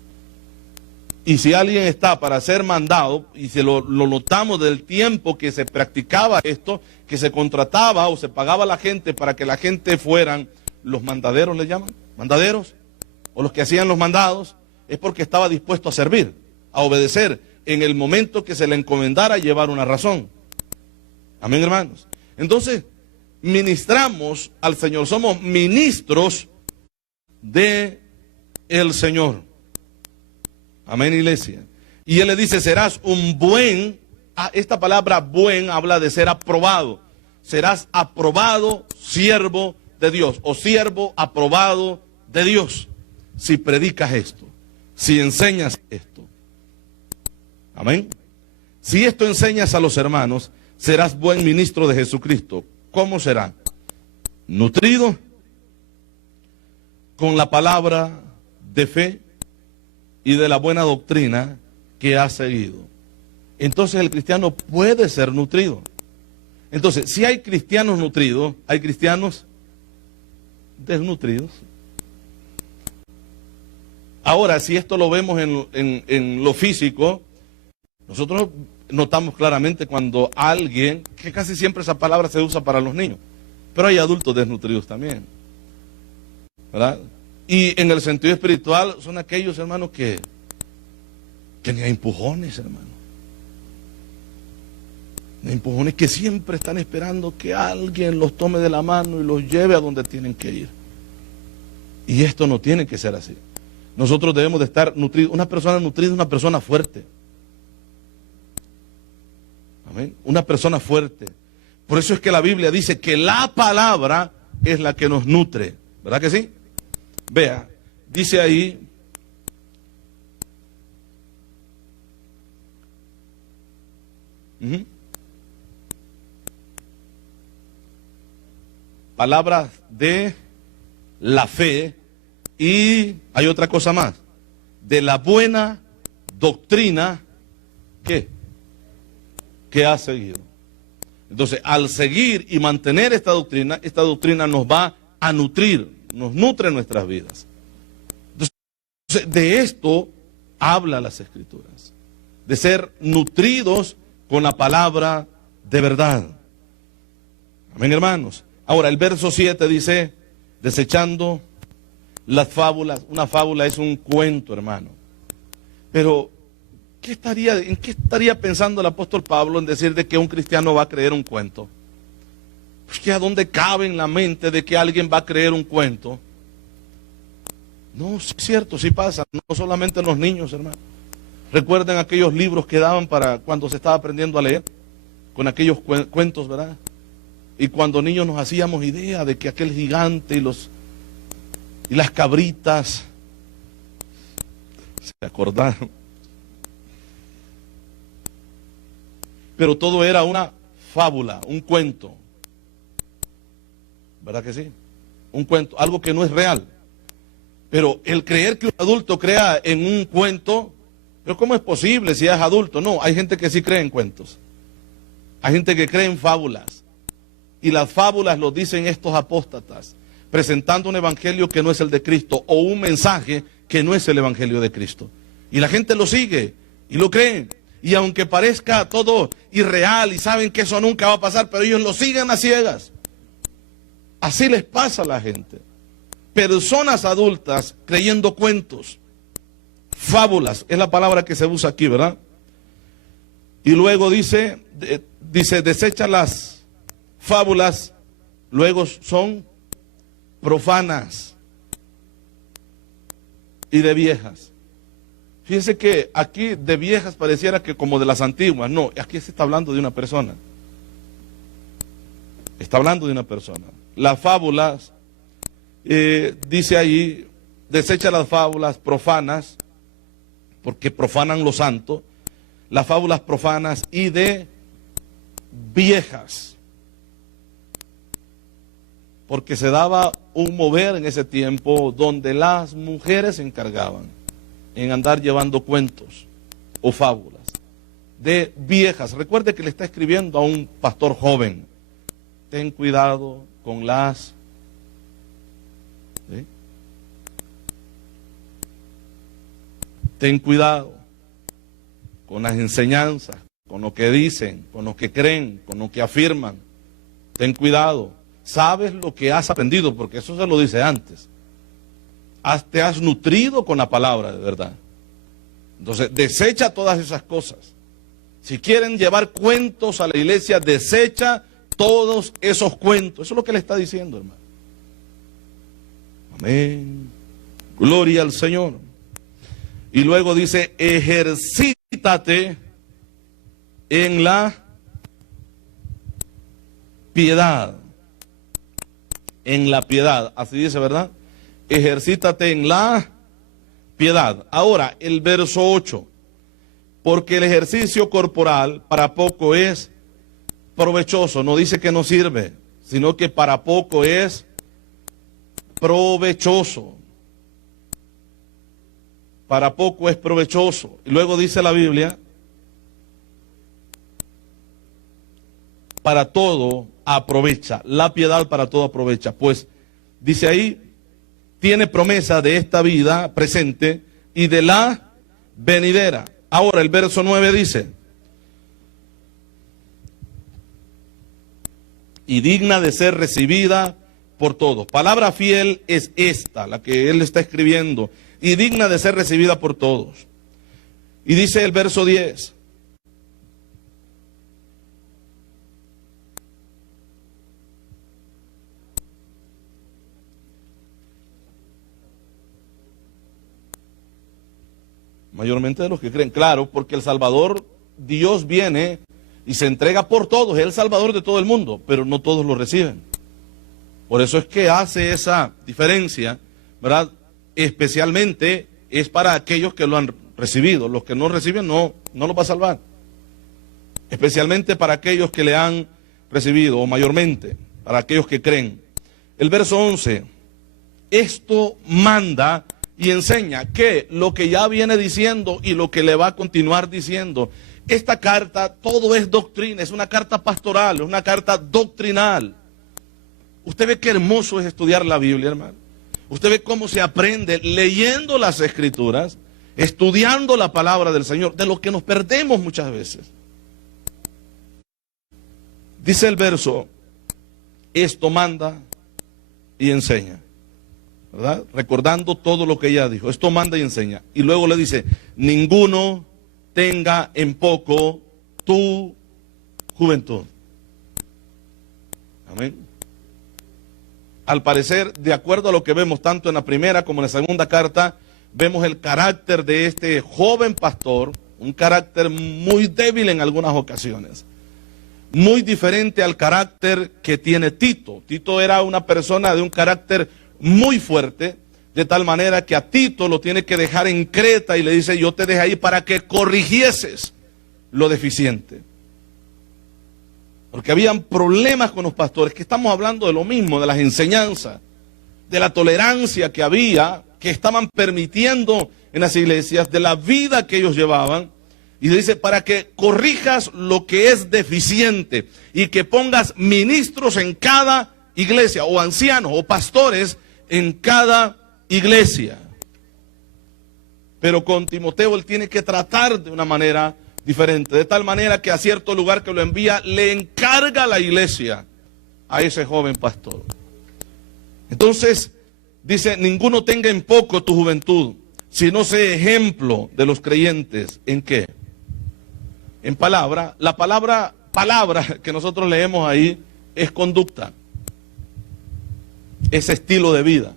Y si alguien está para ser mandado, y se lo notamos del tiempo que se practicaba esto, que se contrataba o se pagaba a la gente para que la gente fueran los mandaderos, ¿le llaman? Mandaderos, o los que hacían los mandados, es porque estaba dispuesto a servir, a obedecer, en el momento que se le encomendara llevar una razón. Amén, hermanos. Entonces, ministramos al Señor, somos ministros de el Señor. Amén, iglesia. Y Él le dice, serás un buen, esta palabra buen habla de ser aprobado. Serás aprobado siervo de Dios, o siervo aprobado de Dios, si predicas esto, si enseñas esto. Amén. Si esto enseñas a los hermanos, serás buen ministro de Jesucristo. ¿Cómo será? Nutrido con la palabra de fe y de la buena doctrina que ha seguido. Entonces el cristiano puede ser nutrido. Entonces, si hay cristianos nutridos, hay cristianos desnutridos. Ahora, si esto lo vemos en lo físico, nosotros notamos claramente cuando alguien, que casi siempre esa palabra se usa para los niños, pero hay adultos desnutridos también, ¿verdad? Y en el sentido espiritual son aquellos, hermanos, que ni a empujones, hermano. Ni a empujones, que siempre están esperando que alguien los tome de la mano y los lleve a donde tienen que ir. Y esto no tiene que ser así. Nosotros debemos de estar nutridos. Una persona nutrida es una persona fuerte. Amén. Una persona fuerte. Por eso es que la Biblia dice que la palabra es la que nos nutre. ¿Verdad que sí? Vea, dice ahí, palabras de la fe, y hay otra cosa más, de la buena doctrina que ha seguido. Entonces, al seguir y mantener esta doctrina nos va a nutrir, nos nutre nuestras vidas. Entonces, de esto habla las Escrituras, de ser nutridos con la palabra de verdad. Amén, hermanos. Ahora, el verso 7 dice, desechando las fábulas. Una fábula es un cuento, hermano. Pero ¿En qué estaría pensando el apóstol Pablo en decir de que un cristiano va a creer un cuento? Pues que a dónde cabe en la mente de que alguien va a creer un cuento. No, es cierto, sí pasa, no solamente en los niños, hermano. Recuerden aquellos libros que daban para cuando se estaba aprendiendo a leer, con aquellos cuentos, ¿verdad? Y cuando niños nos hacíamos idea de que aquel gigante y las cabritas, se acordaron. Pero todo era una fábula, un cuento. ¿Verdad que sí? Un cuento, algo que no es real. Pero el creer que un adulto crea en un cuento, pero ¿cómo es posible si es adulto? No, hay gente que sí cree en cuentos. Hay gente que cree en fábulas. Y las fábulas lo dicen estos apóstatas, presentando un evangelio que no es el de Cristo, o un mensaje que no es el evangelio de Cristo. Y la gente lo sigue y lo cree. Y aunque parezca todo irreal y saben que eso nunca va a pasar, pero ellos lo siguen a ciegas. Así les pasa a la gente. Personas adultas creyendo cuentos, fábulas, es la palabra que se usa aquí, ¿verdad? Y luego dice, desecha las fábulas, luego son profanas y de viejas. Fíjense que aquí de viejas pareciera que como de las antiguas. No, aquí se está hablando de una persona. Está hablando de una persona. Las fábulas, dice ahí, desecha las fábulas profanas, porque profanan lo santo. Las fábulas profanas y de viejas. Porque se daba un mover en ese tiempo donde las mujeres se encargaban en andar llevando cuentos o fábulas de viejas. Recuerde que le está escribiendo a un pastor joven. Ten cuidado con las... ¿sí? Ten cuidado con las enseñanzas, con lo que dicen, con lo que creen, con lo que afirman. Ten cuidado. Sabes lo que has aprendido, porque eso se lo dice antes. Te has nutrido con la palabra de verdad. Entonces, desecha todas esas cosas. Si quieren llevar cuentos a la iglesia, desecha todos esos cuentos. Eso es lo que le está diciendo, hermano. Amén. Gloria al Señor. Y luego dice, ejercítate en la piedad. En la piedad. Así dice, ¿verdad? Ejercítate en la piedad. Ahora, el verso 8. Porque el ejercicio corporal para poco es provechoso. No dice que no sirve, sino que para poco es provechoso. Para poco es provechoso. Y luego dice la Biblia, para todo aprovecha. La piedad para todo aprovecha. Pues dice ahí, tiene promesa de esta vida presente y de la venidera. Ahora el verso 9 dice, y digna de ser recibida por todos. Palabra fiel es esta, la que él está escribiendo, y digna de ser recibida por todos. Y dice el verso 10, mayormente de los que creen, claro, porque el Salvador, Dios viene y se entrega por todos, es el Salvador de todo el mundo, pero no todos lo reciben. Por eso es que hace esa diferencia, ¿verdad? Especialmente es para aquellos que lo han recibido, los que no reciben no lo va a salvar. Especialmente para aquellos que le han recibido, o mayormente, para aquellos que creen. El verso 11, esto manda y enseña que lo que ya viene diciendo y lo que le va a continuar diciendo. Esta carta, todo es doctrina, es una carta pastoral, es una carta doctrinal. Usted ve qué hermoso es estudiar la Biblia, hermano. Usted ve cómo se aprende leyendo las Escrituras, estudiando la palabra del Señor, de lo que nos perdemos muchas veces. Dice el verso, esto manda y enseña. ¿Verdad? Recordando todo lo que ella dijo. Esto manda y enseña. Y luego le dice, ninguno tenga en poco tu juventud. Amén. Al parecer, de acuerdo a lo que vemos tanto en la primera como en la segunda carta, vemos el carácter de este joven pastor, un carácter muy débil en algunas ocasiones, muy diferente al carácter que tiene Tito. Tito era una persona de un carácter muy fuerte, de tal manera que a Tito lo tiene que dejar en Creta y le dice: yo te dejé ahí para que corrigieses lo deficiente. Porque habían problemas con los pastores, que estamos hablando de lo mismo, de las enseñanzas, de la tolerancia que había, que estaban permitiendo en las iglesias, de la vida que ellos llevaban. Y dice: para que corrijas lo que es deficiente y que pongas ministros en cada iglesia, o ancianos o pastores en cada iglesia. Pero con Timoteo él tiene que tratar de una manera diferente, de tal manera que a cierto lugar que lo envía, le encarga a la iglesia a ese joven pastor. Entonces dice: ninguno tenga en poco tu juventud, sino sé ejemplo de los creyentes. ¿En qué? En palabra. La palabra que nosotros leemos ahí es conducta, es estilo de vida.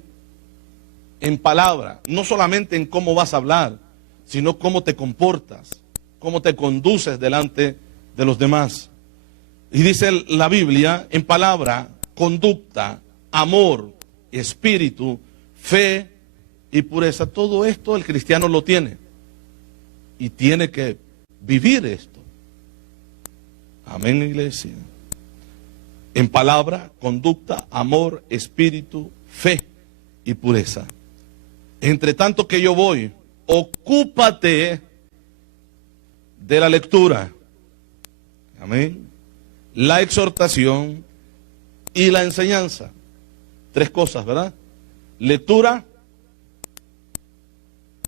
En palabra, no solamente en cómo vas a hablar, sino cómo te comportas, cómo te conduces delante de los demás. Y dice la Biblia: en palabra, conducta, amor, espíritu, fe y pureza. Todo esto el cristiano lo tiene y tiene que vivir esto. Amén, iglesia. En palabra, conducta, amor, espíritu, fe y pureza. Entre tanto que yo voy, ocúpate de la lectura, amén, la exhortación y la enseñanza. Tres cosas, ¿verdad? Lectura,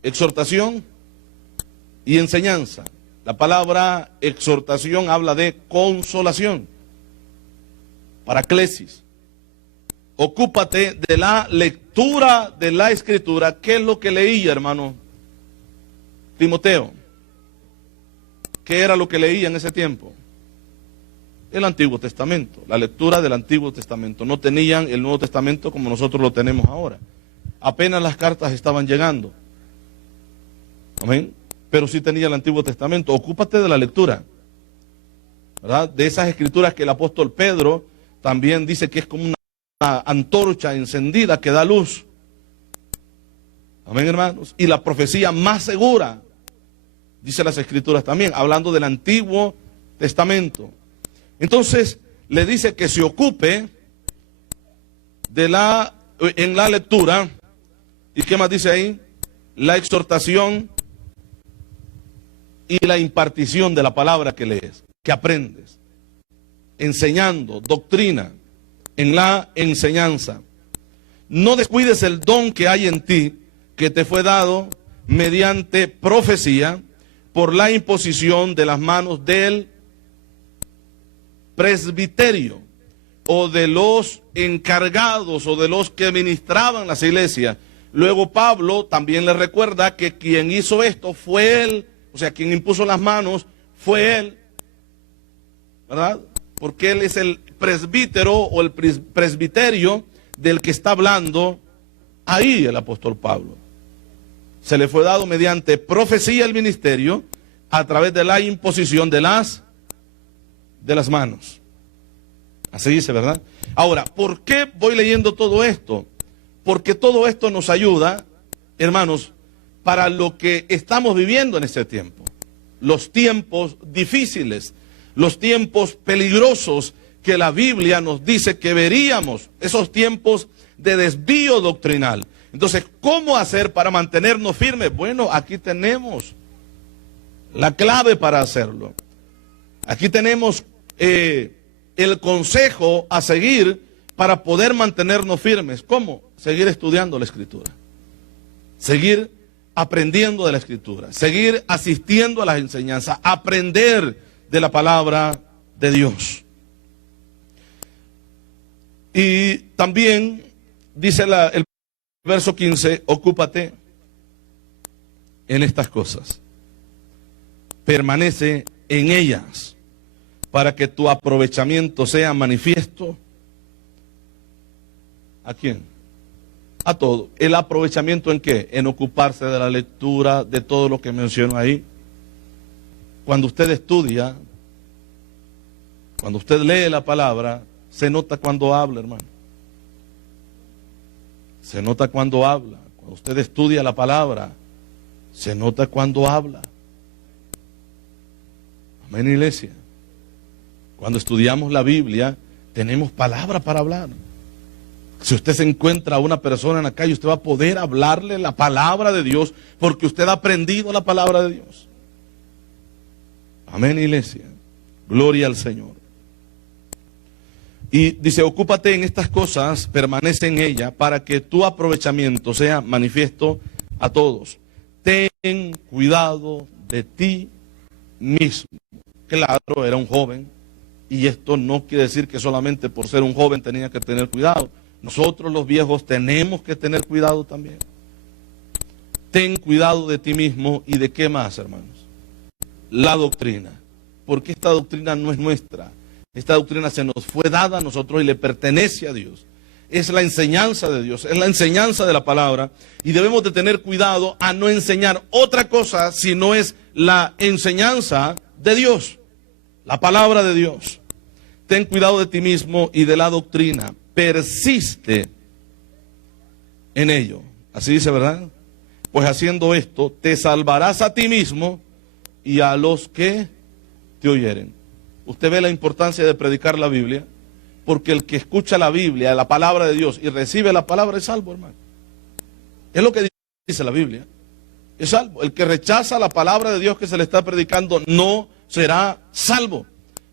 exhortación y enseñanza. La palabra exhortación habla de consolación, paraclesis. Ocúpate de la lectura de la Escritura. ¿Qué es lo que leía, hermano Timoteo? ¿Qué era lo que leía en ese tiempo? El Antiguo Testamento, la lectura del Antiguo Testamento. No tenían el Nuevo Testamento como nosotros lo tenemos ahora. Apenas las cartas estaban llegando. Amén. Pero sí tenía el Antiguo Testamento. Ocúpate de la lectura, ¿verdad? De esas escrituras que el apóstol Pedro también dice que es como una antorcha encendida que da luz. Amén, hermanos. Y la profecía más segura, dice las escrituras también, hablando del Antiguo Testamento. Entonces le dice que se ocupe en la lectura. ¿Y qué más dice ahí? La exhortación y la impartición de la palabra que lees, que aprendes, enseñando doctrina en la enseñanza. No descuides el don que hay en ti, que te fue dado mediante profecía, por la imposición de las manos del presbiterio, o de los encargados, o de los que ministraban las iglesias. Luego Pablo también le recuerda que quien hizo esto fue él, o sea, quien impuso las manos fue él, ¿verdad? Porque él es el presbítero o el presbiterio del que está hablando ahí el apóstol Pablo. Se le fue dado mediante profecía el ministerio a través de la imposición de las manos. Así dice, ¿verdad? Ahora, ¿por qué voy leyendo todo esto? Porque todo esto nos ayuda, hermanos, para lo que estamos viviendo en este tiempo. Los tiempos difíciles, los tiempos peligrosos que la Biblia nos dice que veríamos, esos tiempos de desvío doctrinal. Entonces, ¿cómo hacer para mantenernos firmes? Bueno, aquí tenemos la clave para hacerlo. Aquí tenemos el consejo a seguir para poder mantenernos firmes. ¿Cómo? Seguir estudiando la Escritura. Seguir aprendiendo de la Escritura. Seguir asistiendo a las enseñanzas. Aprender de la palabra de Dios. Y también dice el verso 15, ocúpate en estas cosas. permanece en ellas, para que tu aprovechamiento sea manifiesto. ¿A quién? A todo. ¿El aprovechamiento en qué? En ocuparse de la lectura, de todo lo que menciono ahí. Cuando usted estudia, cuando usted lee la palabra, se nota cuando habla, hermano. Se nota cuando habla. Cuando usted estudia la palabra, se nota cuando habla. Amén, iglesia. Cuando estudiamos la Biblia, tenemos palabra para hablar. Si usted se encuentra a una persona en la calle, usted va a poder hablarle la palabra de Dios, porque usted ha aprendido la palabra de Dios. Amén, iglesia. Gloria al Señor. Y dice, ocúpate en estas cosas, permanece en ella, para que tu aprovechamiento sea manifiesto a todos. Ten cuidado de ti mismo. Claro, era un joven, y esto no quiere decir que solamente por ser un joven tenía que tener cuidado. Nosotros los viejos tenemos que tener cuidado también. Ten cuidado de ti mismo. ¿Y de qué más, hermanos? La doctrina. Porque esta doctrina no es nuestra. Esta doctrina se nos fue dada a nosotros y le pertenece a Dios. Es la enseñanza de Dios, es la enseñanza de la palabra. Y debemos de tener cuidado a no enseñar otra cosa si no es la enseñanza de Dios, la palabra de Dios. Ten cuidado de ti mismo y de la doctrina. Persiste en ello. Así dice, ¿verdad? Pues haciendo esto, te salvarás a ti mismo y a los que te oyeren. Usted ve la importancia de predicar la Biblia, porque el que escucha la Biblia, la palabra de Dios, y recibe la palabra es salvo, hermano. Es lo que dice la Biblia. Es salvo. El que rechaza la palabra de Dios que se le está predicando no será salvo,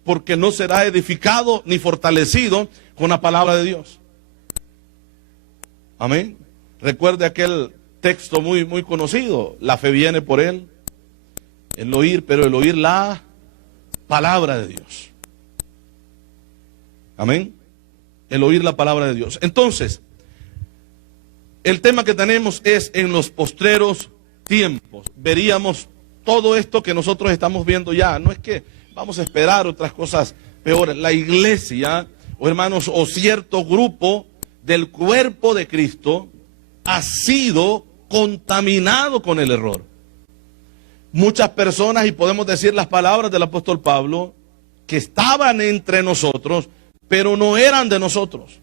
porque no será edificado ni fortalecido con la palabra de Dios. Amén. Recuerde aquel texto muy conocido. La fe viene por el oír, pero el oír la palabra de Dios. Amén. El oír la palabra de Dios. Entonces, el tema que tenemos es en los postreros tiempos. Veríamos todo esto que nosotros estamos viendo ya. No es que vamos a esperar otras cosas peores. La iglesia, o hermanos, o cierto grupo del cuerpo de Cristo ha sido contaminado con el error. Muchas personas, y podemos decir las palabras del apóstol Pablo, que estaban entre nosotros, pero no eran de nosotros.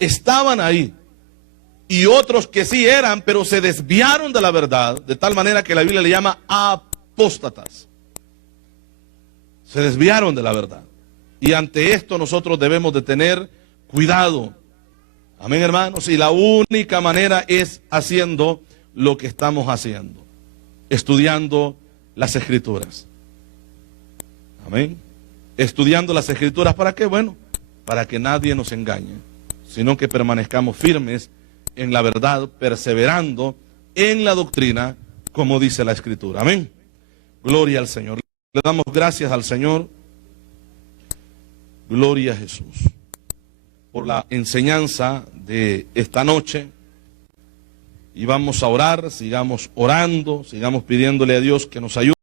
Estaban ahí. Y otros que sí eran, pero se desviaron de la verdad, de tal manera que la Biblia le llama apóstatas. Se desviaron de la verdad. Y ante esto nosotros debemos de tener cuidado. Amén, hermanos. Y la única manera es haciendo lo que estamos haciendo. Estudiando las Escrituras. Amén. Estudiando las Escrituras, ¿para qué? Bueno, para que nadie nos engañe, sino que permanezcamos firmes en la verdad, perseverando en la doctrina, como dice la Escritura. Amén. Gloria al Señor. Le damos gracias al Señor. Gloria a Jesús por la enseñanza de esta noche. Y vamos a orar, sigamos orando, sigamos pidiéndole a Dios que nos ayude.